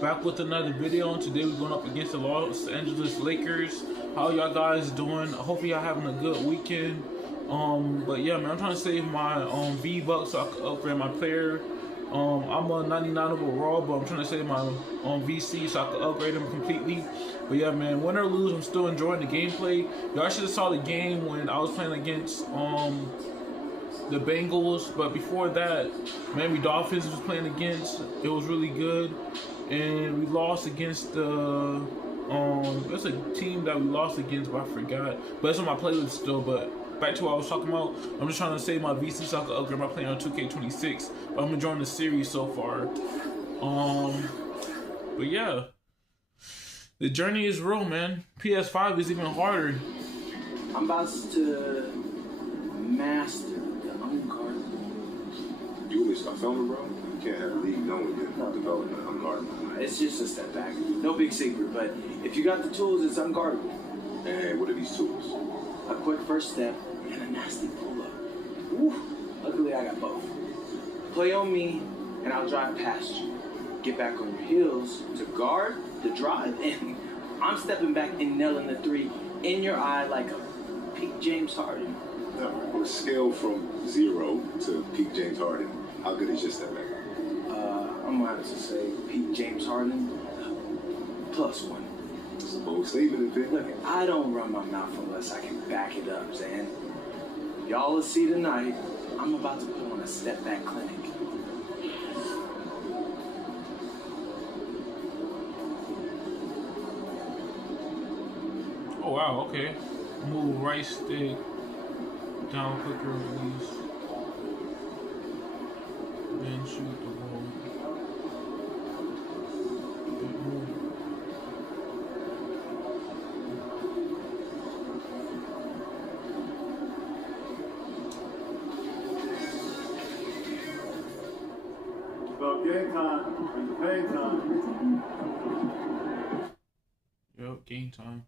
back with another video, and today we're going up against the Los Angeles Lakers. How y'all guys doing? Hopefully y'all having a good weekend. But yeah, man, I'm trying to save my V-Bucks so I can upgrade my player. I'm a 99 overall, but I'm trying to save my VC so I can upgrade them completely. But yeah, man, win or lose, I'm still enjoying the gameplay. Y'all should have saw the game when I was playing against the Bengals, but before that, Miami Dolphins was playing against. It was really good, and we lost against the that's a team that we lost against, but I forgot. But it's on my playlist still. But back to what I was talking about. I'm just trying to save my VC so I can upgrade my player on 2K26. But I'm enjoying the series so far. But yeah, the journey is real, man. PS5 is even harder. I'm about to master the unguardable. You want me to start filming, bro? You can't have a league knowing you're developing unguardable. It's just a step back. No big secret, but if you got the tools, it's unguardable. And what are these tools? A quick first step and a nasty pull-up. Woo! Luckily, I got both. Play on me, and I'll drive past you. Get back on your heels to guard the drive, and I'm stepping back and nailing the three in your eye like a peak James Harden. On a scale from 0 to peak James Harden, how good is your step back? I'm gonna have to say peak James Harden +1. It's a bold statement, Vic. Look, I don't run my mouth unless I can back it up, Zan. Y'all will see tonight, I'm about to put on a step back clinic. Oh wow, okay. Move right stick down, quicker release, then shoot the ball. About game time and pay time. Yep, game time.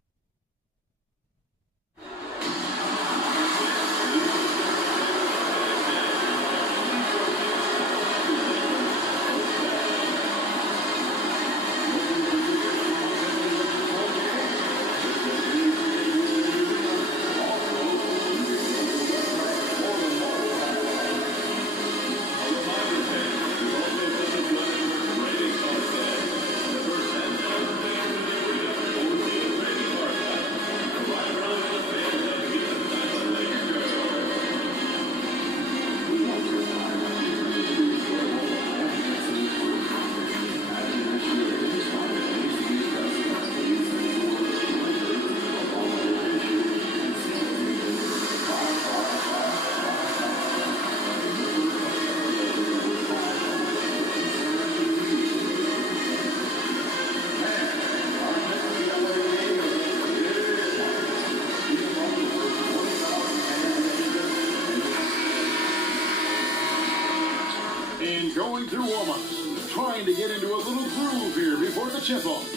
Going through warm-ups, trying to get into a little groove here before the tip-off.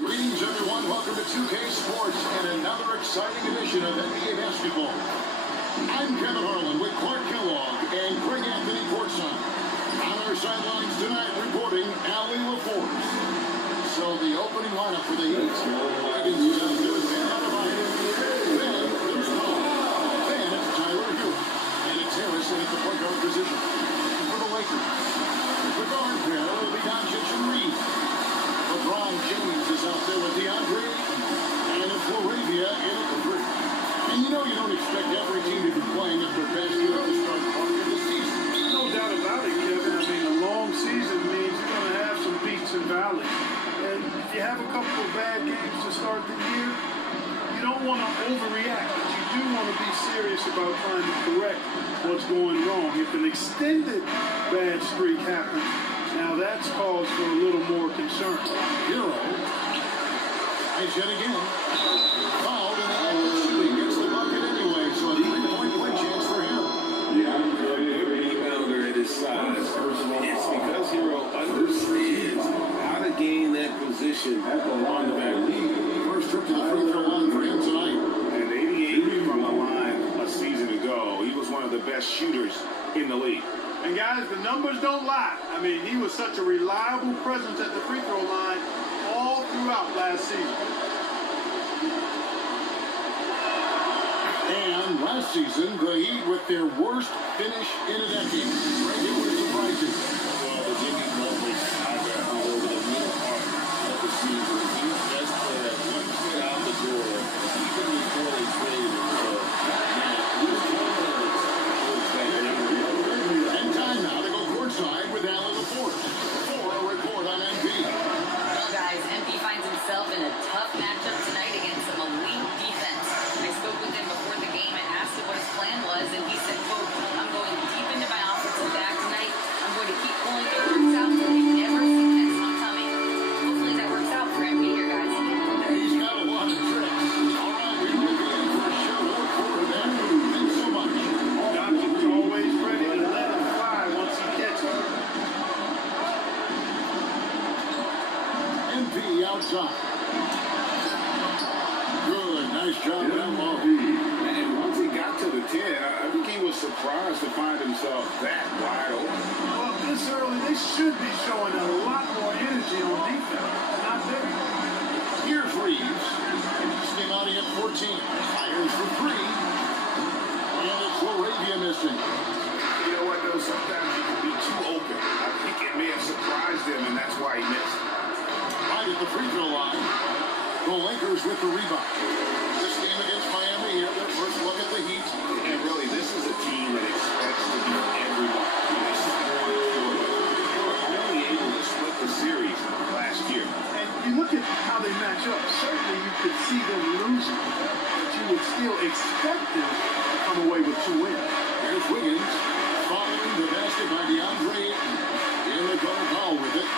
Greetings, everyone. Welcome to 2K Sports and another exciting edition of NBA basketball. I'm Kevin Harlan with Clark Kellogg and Greg Anthony Portson. On our sidelines tonight, reporting Allie LaForce. So the opening lineup for the Heat. Wiggins down to Van Adebayo. Then there's Paul. Then it's Tyler Hewitt. And it's Harrison at the point guard position. For the Lakers, the guard pair will be Doncic and Reed. LeBron James is out there with DeAndre Ayton, and Flaravia in at the three. And you know you don't expect every team to be playing at their best here at the start part of the season. No doubt about it, Kevin. I mean, a long season means you're going to have some peaks and valleys. And if you have a couple of bad games to start the year, you don't want to overreact, but you do want to be serious about trying to correct what's going wrong. If an extended bad streak happens, now that's cause for a little more concern. Hero is yet again fouled, and shooting gets the bucket anyway, so a 3-point play chance for him. Every rebounder at his size, it's because Hero understands how to gain that position on the back. First trip to the free throw line for him tonight. And 88 from the line a season ago. He was one of the best shooters in the league. And guys, the numbers don't lie. I mean, he was such a reliable presence at the free throw line. out last season. And last season, the Heat with their worst finish in a decade. Right here with surprises. Well, the Jimmy Butler saga all over the middle part of the season. He's just one foot out the door, even before they traded him. So, man, And time now to go courtside with Allen LaForce for a report on MP. Well, guys, MP finds himself in a tough matchup tonight against some elite defense. I spoke with him before the game and asked him what his plan was, and he said, quote, I'm going deep into my offensive back tonight. I'm going to keep pulling the roots out so they never see the next one coming. Hopefully that works out for MP here, guys. He's got a lot of tricks. All right, we will be in for a show for that. Thanks so much. Doncic's always ready to let him fly once he gets it. MP outside. Good, nice job down low. And once he got to the 10, I think he was surprised to find himself that wide open. Well, this early, they should be showing a lot more energy on defense. Not there. Here's Reeves. Stimati at 14. Fires for three. And it's Laravia missing. You know what, though? Sometimes you can be too open. I think it may have surprised him, and that's why he missed. Right at the free throw line. The Lakers with the rebound. This game against Miami here, their first look at the Heat. And really, this is a team that expects to beat everyone. They were only able to split the series last year. And you look at how they match up. Certainly you could see them losing, but you would still expect them to come away with 2 wins. Here's Wiggins. Following the basket by DeAndre Ayton. Here they go, Powell with it.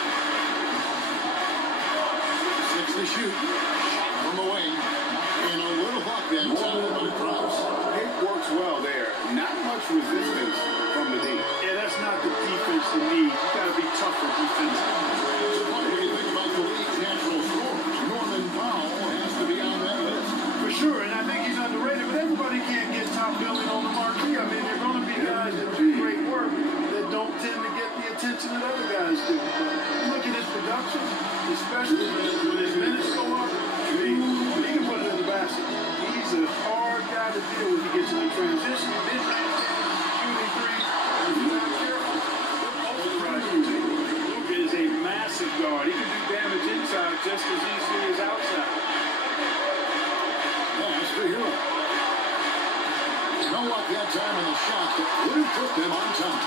6 to shoot. Shot from the wing. And a little block that time, but it drops. It works well there. Not much resistance from the D. Yeah, that's not the defense you need. You got to be tougher defensively. So what do you think about the league's natural scorers? Norman Powell has to be on that list. For sure, and I think he's underrated, but everybody can't get top billing on the marquee. I mean, there are going to be guys that do great work that don't tend to get the attention that other guys do. But you look at his production, especially when his minutes go up, I mean, he can put it in the basket. He's a hard guy to deal with. He gets in the transition, mid-range, shooting threes, and if you're not careful, he'll override you too. Luka is a massive guard. He can do damage inside just as easily as outside. Pass to Hero. No luck that time in the shot that would have put them on top.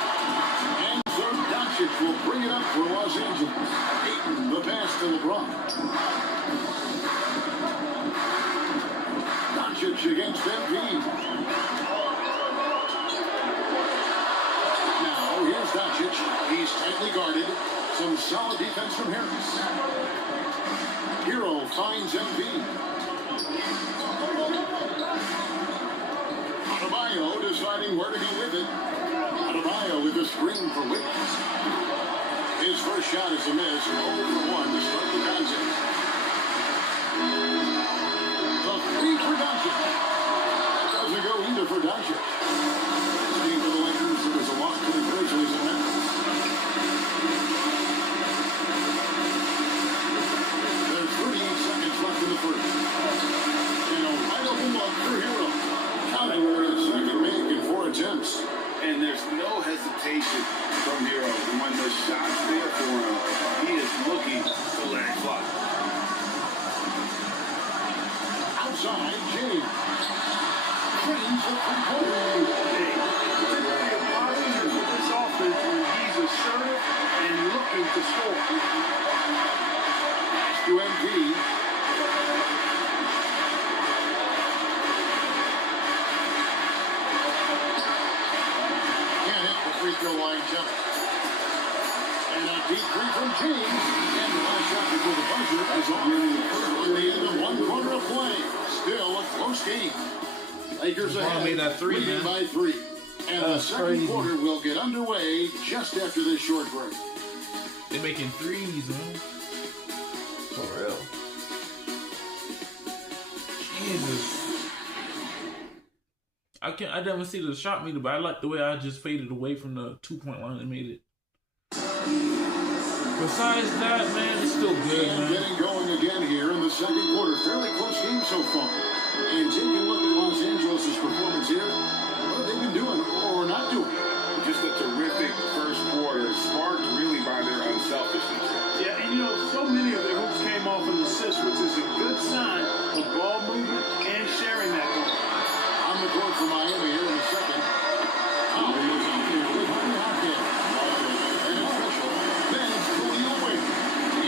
And so Doncic will bring it up for Los Angeles. Ayton, the pass to LeBron. Doncic against Embiid. Now here's Doncic. He's tightly guarded. Some solid defense from Harris. Hero finds Embiid. Adebayo deciding where to go with it. Adebayo with a screen for Wiggins. His first shot is a miss. 0 for 1 to start the contest. The three for Doncic. Doesn't go either for Doncic. Staying for the Lakers, it was a loss to the Grizzlies in Memphis. There's 38 seconds left in the first. And a wide open look for Hero. Counting for his second make in 4 attempts. And there's no hesitation from Hero. When the shot's there for him, he is looking to let it fly. Outside, James. James at three-quarter. Typically a positive for this offense when he's assertive and looking to score. Pass to Embiid. Can't hit the free throw line jump. And a deep three from James. And the last shot before the buzzer is off. At the end of 1 quarter of play. Still a close game. Lakers ahead, made that three, leading man. by 3. And the That's second crazy. quarter will get underway just after this short break. They're making threes, man. For real. Jesus. I never see the shot meter, but I like the way I just faded away from the 2-point line and made it. Besides that, man, it's still good, And man. getting going again here second quarter. Fairly close game so far. And taking a look at Los Angeles' performance here, what have they been doing or not doing? Just a terrific first quarter, sparked really by their unselfishness. Yeah, and so many of their hoops came off an assist, which is a good sign of ball movement and sharing that ball. On the court for Miami here in a second. Powell goes up here with Honey Hawkins. And it's Mitchell. Then it's Khalil Wade.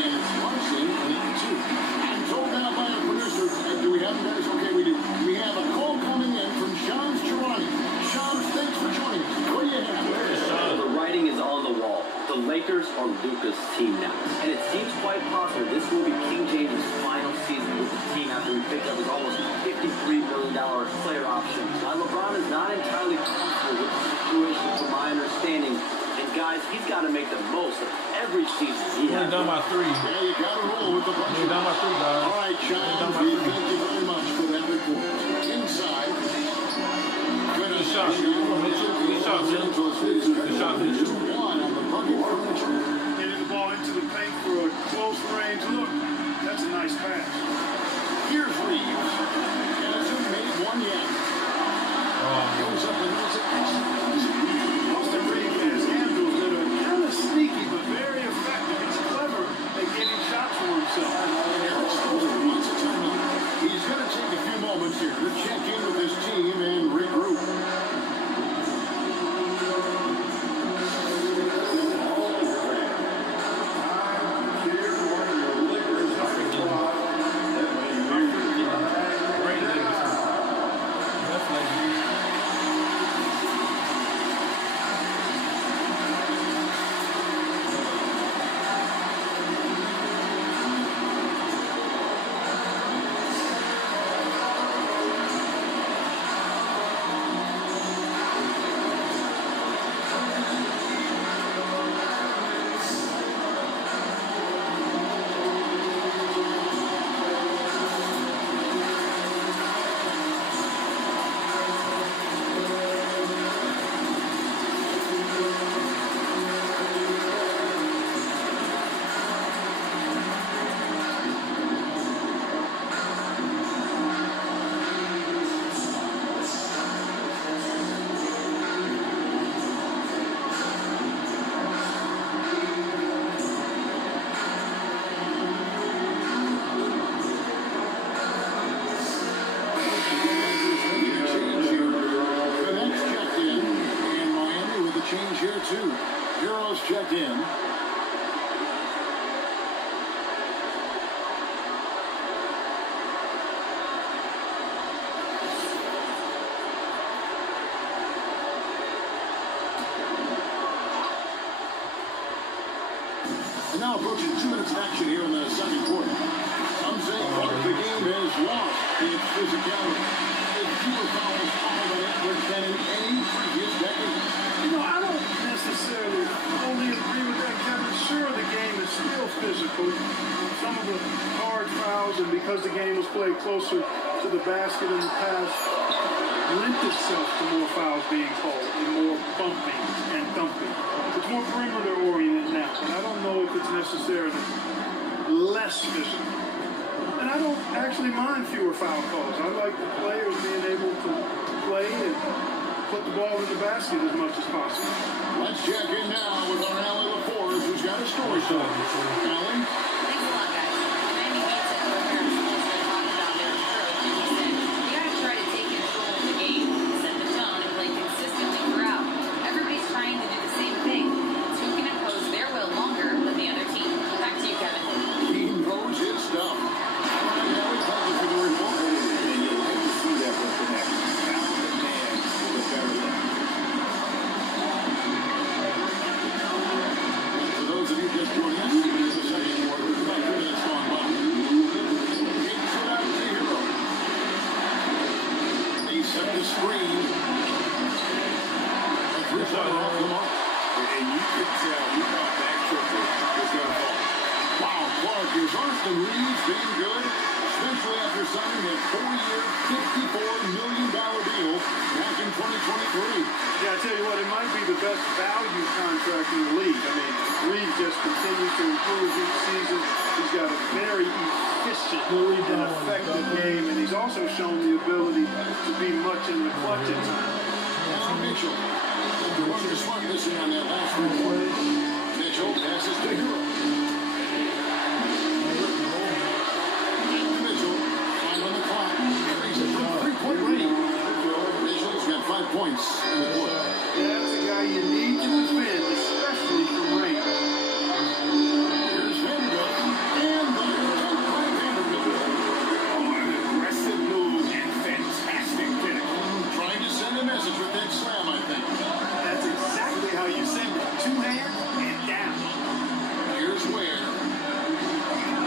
And it's Marcy leading two. I'm told now by our producer, do we have them guys? Okay, we do. We have a call coming in from Shams Charania. Shams, thanks for joining us. What do you have? The writing is on the wall. The Lakers are Luka's team now. And it seems quite possible this will be King James' final season with the team after he picked up his almost $53 million player option. Now, LeBron is not entirely comfortable with the situation from my understanding. And guys, he's got to make the most of every season he has. Down by 3. Yeah, you got to roll with the bunch. Down by 3, guys. All right, Shams, thank you very much for that report. Inside. Good shot. Good shot, Jim. Good shot, Mitchell. Getting the ball into the paint for a close range look. That's a nice pass. Here's Reeves. And hasn't made one yet. Goes up and does it. Austin Reeves has handles that are kind of sneaky, but very effective. He's clever at getting shots for himself. Eric Stoltz wants a timeout. He's going to take a few moments here to check in with his team and regroup. Checked in. And now approaching 2 minutes of action here in the second quarter. Some say part of the game is lost in its physicality. With fewer fouls on the average than in any previous decade. I don't necessarily only agree with that, Kevin. Sure, the game is still physical. Some of the hard fouls, and because the game was played closer to the basket in the past, lent itself to more fouls being called and more bumping and thumping. It's more perimeter oriented now, and I don't know if it's necessarily less physical. And I don't actually mind fewer foul calls. I like the players being able to play and put the ball in the basket as much as possible. Let's check in now with our Allie LaForge, who's got a story for us. Allie? Thanks a lot, guys. Miami Heat said the Bears talking about their approach, and he said, "You got to try to take control of the game, set the tone, and play consistently throughout. Everybody's trying to do the same thing. It's who can impose their will longer than the other team." Back to you, Kevin. He knows his stuff. All right, Allie, thank you for the report. And you like to see that with the next talented man with a better life. For those of you just joining us, it is the second quarter. About 2 minutes gone by. Kate set out to hero. They set the screen. A three-shot off the mark. And you could tell he thought that triple was going to fall. Wow, Clark, is Austin Reeves being good? Especially after signing a 4-year, $54 million deal back in 2023. Yeah, I tell you what, it might be the best value contract in the league. I mean, Reeves just continues to improve each season. He's got a very efficient consistent and effective game, and he's also shown the ability to be much in the clutch at times. Now Mitchell. Marcus Smart missing on that last one. Mitchell passes to Hero. Mitchell, 5 on the clock. He's a 3-point range. Mitchell's got 5 points in the quarter. Yeah, that's a guy you need to defend, especially from range. Here's Vanderbilt. And the dunk by Vanderbilt. Oh, an aggressive move and fantastic finish. Trying to send a message with that slam, I think. That's exactly how you send it. 2 hands and down. Here's Ware.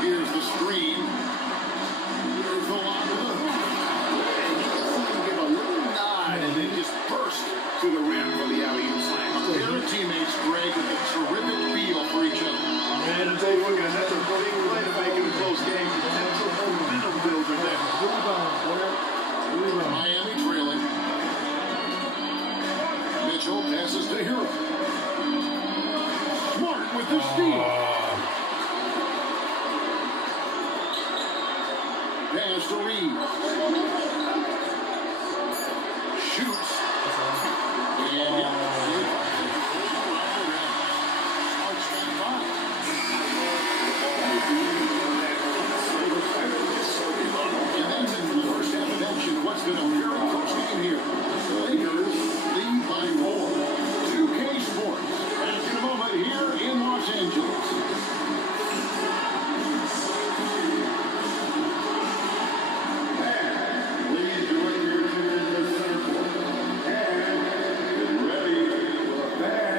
Here's the screen. Here's the lob to the hoop. And he can give a little nod and then just burst to the rim for the alley-oop slam. Their teammates, Greg, with a terrific feel for each other. And take a look at that's a big play to make it a close game. Potential momentum builder there. Miami trailing. Mitchell passes to Hero. Smart with the steal. Pass to Reeves. Shoots. And that's it for the first half of action. What's been a very close game here. Lakers lead by 4. 2K Sports. Back in a moment here in Los Angeles. Please join your attention to the center court. And get ready for a bad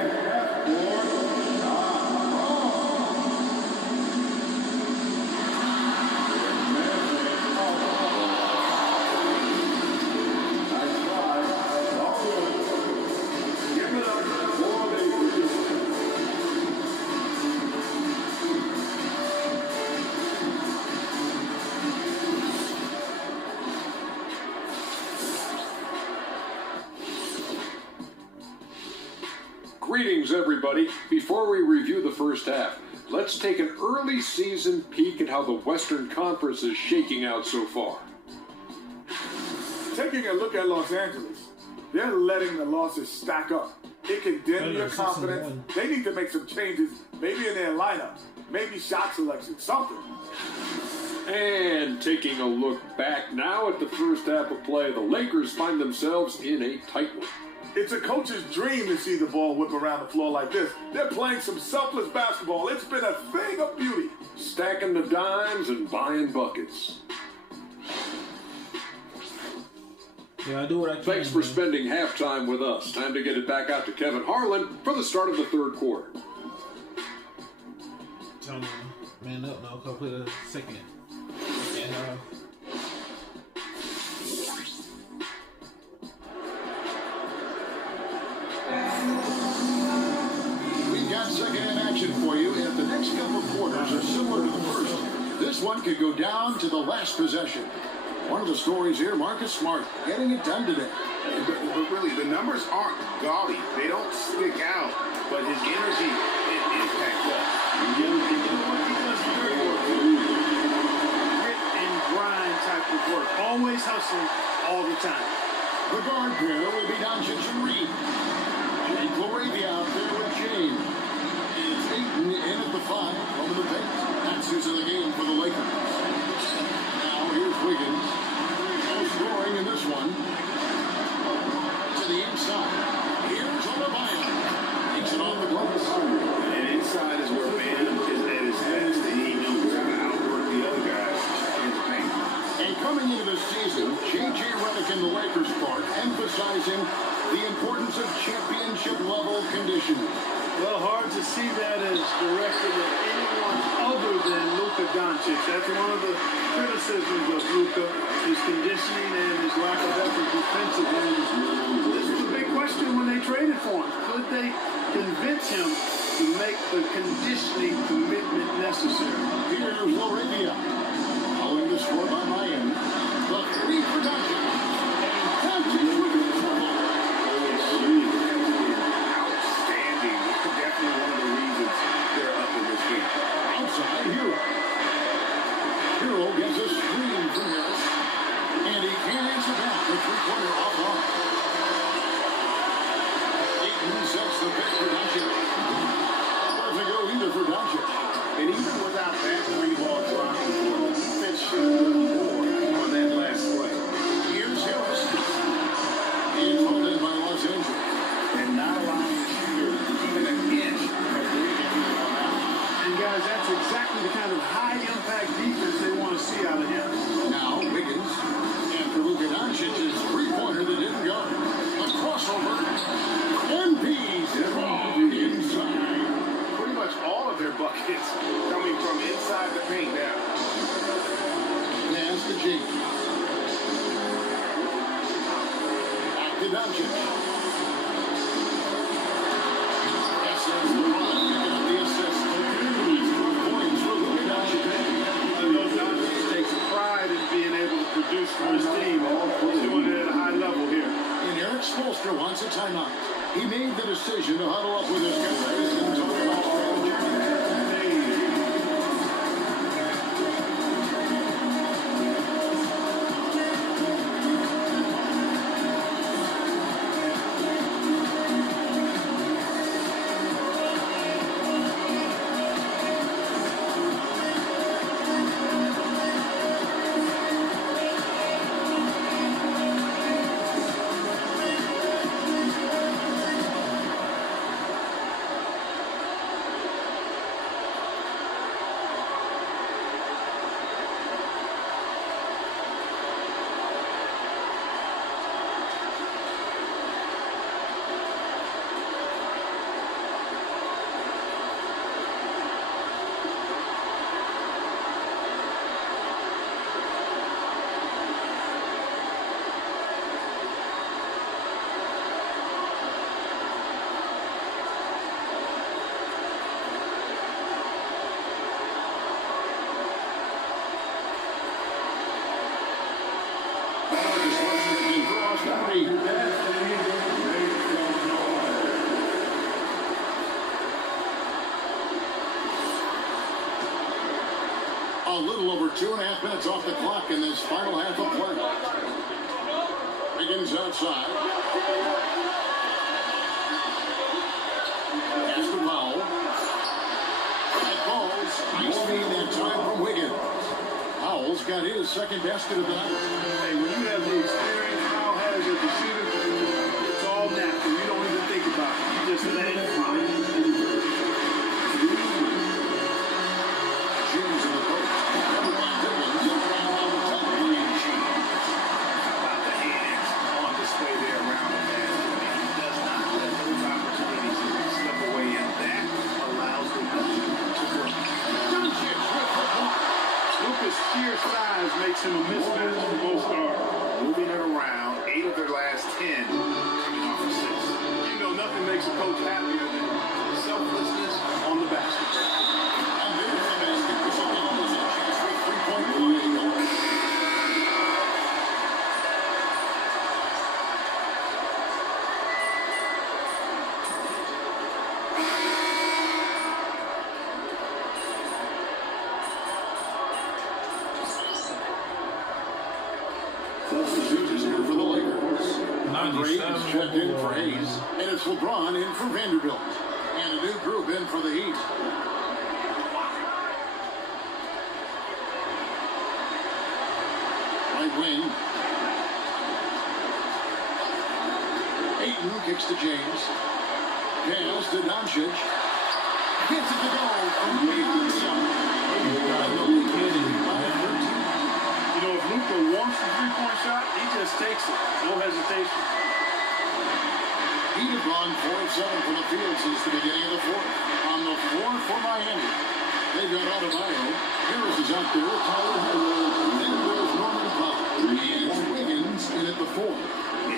Greetings, everybody. Before we review the first half, let's take an early season peek at how the Western Conference is shaking out so far. Taking a look at Los Angeles, they're letting the losses stack up. It can dim your confidence. They need to make some changes, maybe in their lineup, maybe shot selection, something. And taking a look back now at the first half of play, the Lakers find themselves in a tight one. It's a coach's dream to see the ball whip around the floor like this. They're playing some selfless basketball. It's been a thing of beauty. Stacking the dimes and buying buckets. Yeah, I do what I can. Thanks for spending halftime with us. Time to get it back out to Kevin Harlan for the start of the third quarter. Tell me, man up now. I'll play the second. And, We've got second-hand action for you, and the next couple of quarters are similar to the first. This one could go down to the last possession. One of the stories here, Marcus Smart getting it done today. But really, the numbers aren't gaudy. They don't stick out, but his energy and impact does. He does very well. Grit and grind type of work. Always hustling all the time. The guard pair will be Doncic and Reed. And Laravia out there with James. It's Ayton in at the 5 over the paint. That's who's in the game for the Lakers. Now here's Wiggins. No scoring in this one. To the inside. Here's Olajuwon. Takes it off the glass. And inside is where Bam is at his best, and he knows how to outwork the other guys in the paint. And coming into the season, J.J. Redick in the Lakers part, emphasizing the importance of championship-level conditioning. Well, hard to see that as directed at anyone other than Luka Doncic. That's one of the criticisms of Luka, his conditioning and his lack of effort defensively. This was a big question when they traded for him. Could they convince him to make the conditioning commitment necessary? Here's Laravia. Following the score by Miami. The 3 for Doncic. And Doncic with the triple. Outstanding. Definitely one of the reasons they're up in this game. Outside, Hero. Hero gets Doncic. Yes, there's LeBron picking up the assist. 4 points for Luka Doncic. I know Doncic takes pride in being able to produce for his team. He's doing it at a high level here. And Eric Spoelstra wants a timeout. He made the decision to huddle up with his guys and talk about strategy. A little over 2.5 minutes off the clock in this final half of play. Higgins outside. Pass to Powell. That falls. Nice feed that time from Wiggins. Powell's got his second basket of the night. Hey, when you have the experience Powell has as a shooter, it's all natural. You don't even think about it. You just let it fly. James in the post. Covered by Wiggins. Around the top of the machine. How about the hands on display there around the man? He does not let those opportunities slip away, and that allows the to work. Doncic with the block. Luka's sheer size makes him a mismatch for most guards. Moving it around, 8 of their last 10 coming off assists. You know, nothing makes a coach happier than selflessness on the basket. And there's the basket for someone who has a chance for 3-point play. Substitutes here for the Lakers. Graves checked in for Hayes, and it's LeBron in for Vanderbilt, and a new group in for the Heat. Right wing. Ayton kicks to James. Pass to Doncic. Gets it to go from Ayton's You know, if Luka wants the three-point shot, he just takes it. No hesitation. Heat have gone 4 of 7 from the field since the beginning of the fourth. On the floor for Miami, they've got Adebayo. Harris is out there. Tyler Hero. Then there's Norman Powell. And Wiggins in at the 4.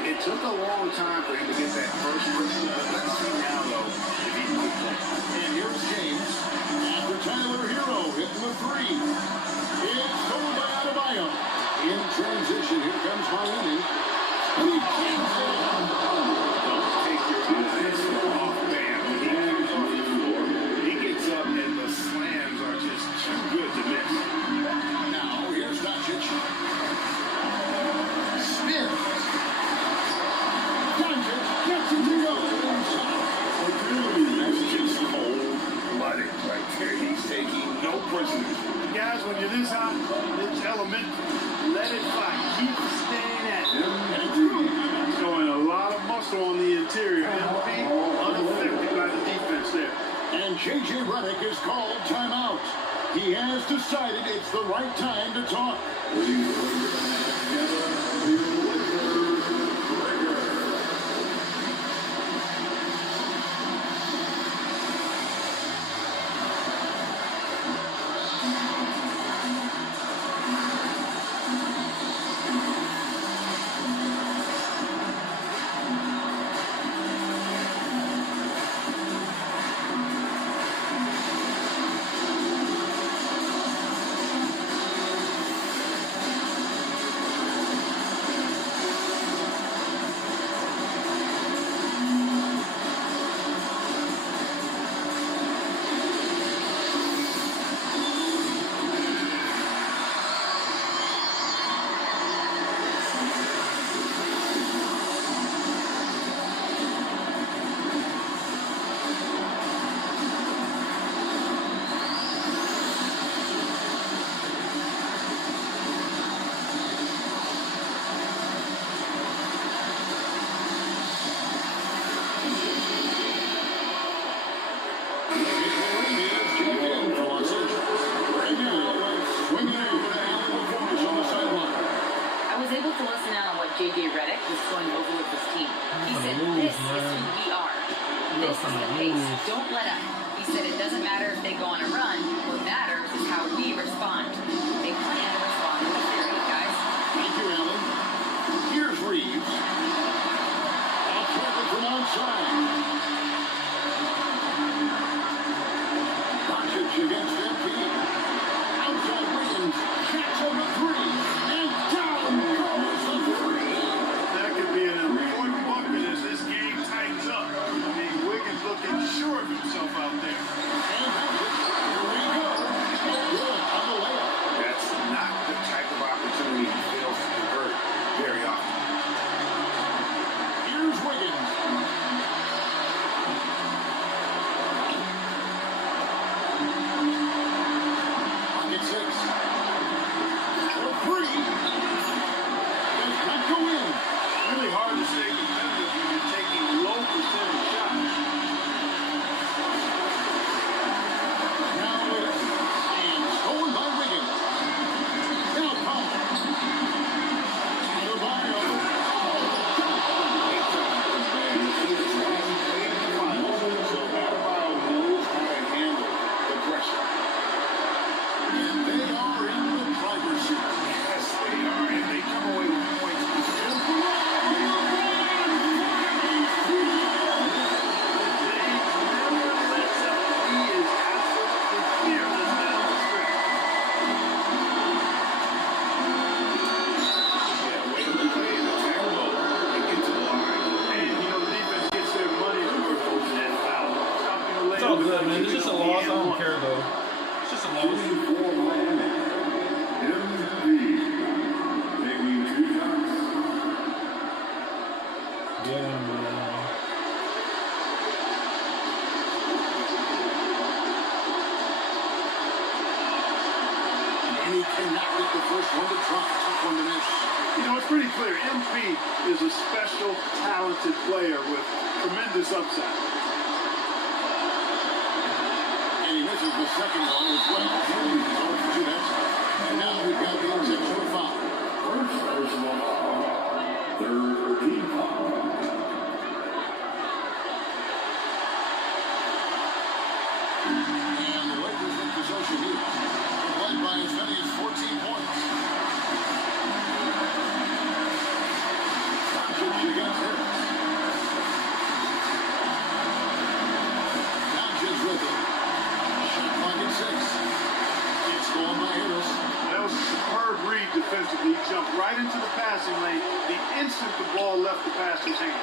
It took a long time for him to get that first triple, but let's see now, though, if he can get that. And here's James. After Tyler Hero hitting the 3. It's stolen by Adebayo. In transition, here comes Miami. He can't Don't take your eyes off Bam. When he comes off the floor, he gets up and the slams are just too good to miss. Now, here's Doncic. Smith. Doncic gets it to go. That's just cold-blooded right there. He's taking no prisoners. Guys, when you're this hot, it's elemental. Let it fly. Keep staying at it. Showing a lot of muscle on the interior. MP unaffected by the defense there. And J.J. Redick is called timeout. He has decided it's the right time to talk. see the pace. Don't let up. He said it doesn't matter if they go on a run. What matters is how we respond. They plan to respond with fury, guys. Thank you, Allen. Here's Reeves. Off target from outside. Doncic against MP. Outside Wiggins. Shaq's on the three. And down goes the three. That could be an important bucket as this game tightens up. I mean, Wiggins looking sure of himself out there. And Doncic. Here we go. No good on the layup. That's not the type of opportunity he fails to convert very often. Here's Wiggins. Pocket six. For three. Does not go in. Really hard to stay competitive when you're taking low percentage shots. Now Wiggins. And stolen by Wiggins. Now Powell. Adebayo. So Adebayo knows how to handle the pressure. And they are in the driver's seat. Yes, they are, and they come away with points. It's all good, man. It's just a loss. I don't care, though. It's just a loss. Yeah, man. And he cannot get the first one to drop. Tough one to miss. You know, it's pretty clear. MP is a special, talented player with tremendous upside. And he misses the second one as well. He's over to that side. And now we've got the intentional foul. First personal foul. Third team foul. And the Lakers in possession here. They're led by as many as 14 points. Doncic against Harris. Doncic with it. Shot clock at 6. It's going by Harris. That was a superb read defensively. He jumped right into the passing lane the instant the ball left the passer's hand.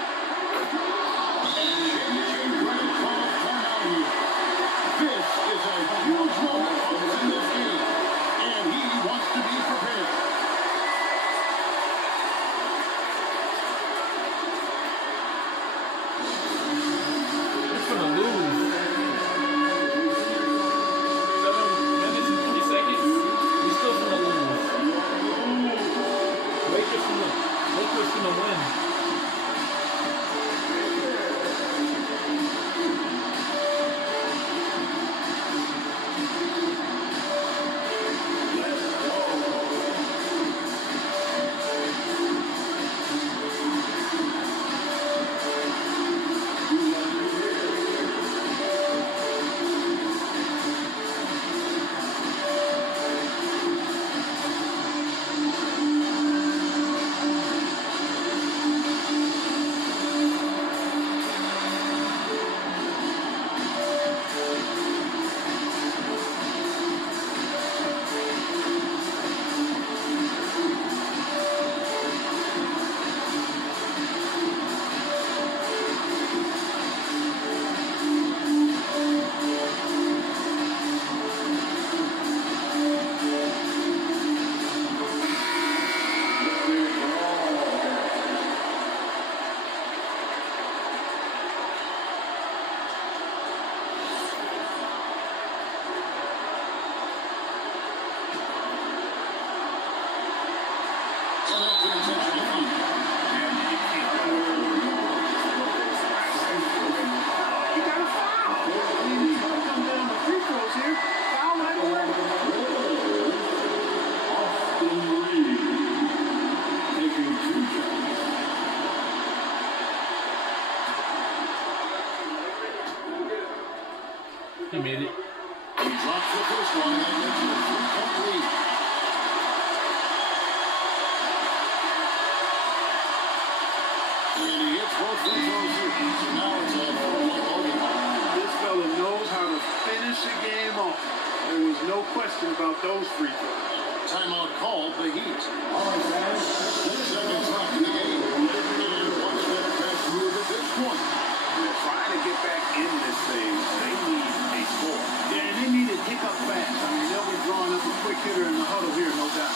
This is a huge moment in this game, and he wants to be prepared. It's gonna lose. 7 minutes and 20 seconds. We still gonna lose. Lakers gonna win. made it. He drops the first one and gets a 3-point lead. And he hits both free throws. So now it's a 4-1 ball. This fella knows how to finish a game off. There was no question about those free throws. Timeout called the Heat. All right, guys. 6 seconds left in the game. And watch that pass move at this point. They're trying to get back in this thing. They need a score. Yeah, and they need to pick up fast. I mean, they'll be drawing up a quick hitter in the huddle here, no doubt.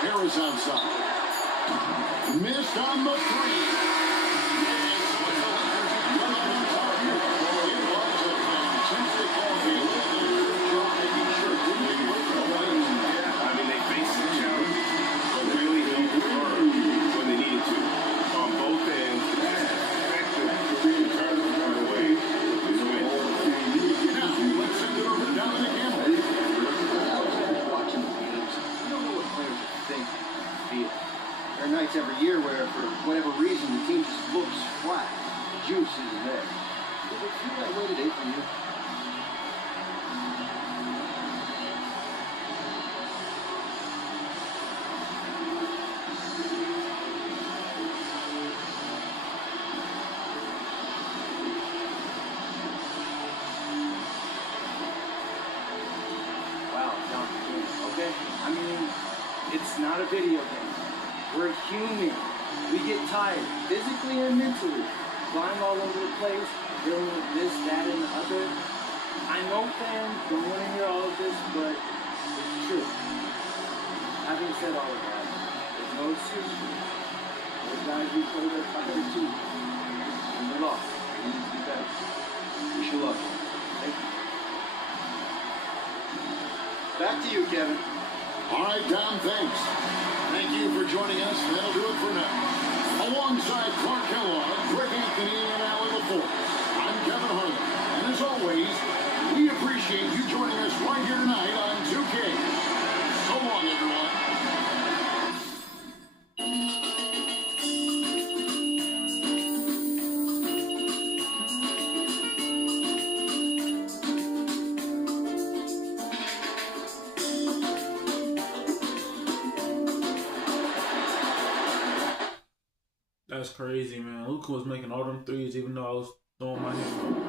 Harris outside. Missed on the 3. I mean, they faced the challenge, but really held firm when they needed to. On both ends, effective to turn the point away. Now, let's send it over to Dominic Campbell. Watching the games, you don't know what players are thinking, feel. There are nights every year where, for whatever reason, the team just looks flat. Juice isn't there. Did it feel that way today for you? Wow, John, okay? I mean, it's not a video game. We're human. We get tired, physically and mentally. Flying all over the place, dealing with this, that, and the other. I know fans don't want to hear all of this, but it's true. Having said all of that, there's no excuse for it. Those guys we played their fighter too. And we lost. We need to be better. Wish you luck. Thank you. Back to you, Kevin. All right, Dom, thanks. Thank you for joining us. That'll do it for now. Alongside Clark Kellogg, Greg Anthony, and Alan LaForce, I'm Kevin Harlan. And as always, we appreciate you joining us right here tonight on 2K. So long, everyone. That's crazy, man. Luka was making all them threes even though I was throwing my hand up.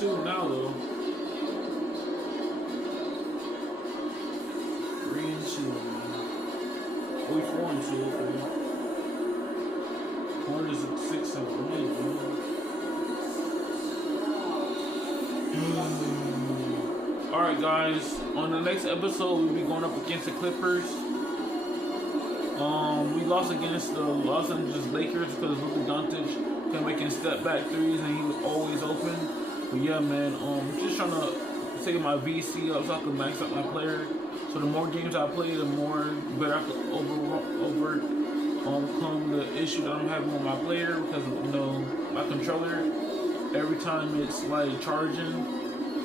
Two now though. We 4-2. Warriors at 6-8, Alright guys, on the next episode we'll be going up against the Clippers. We lost against the Los Angeles Lakers because Luka Doncic kept making step back threes and he was always open. But yeah, man, just trying to save my VC up so I can max out my player. So the more games I play, the more better I can overcome the issue that I'm having with my player because my controller, every time it's like charging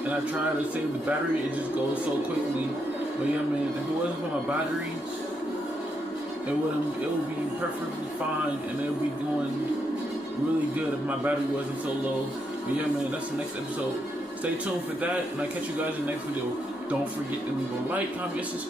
and I try to save the battery, it just goes so quickly. But yeah, man, if it wasn't for my battery, it would be perfectly fine and it would be going really good if my battery wasn't so low. But yeah, man, that's the next episode. Stay tuned for that, and I'll catch you guys in the next video. Don't forget to leave a like, comment, subscribe.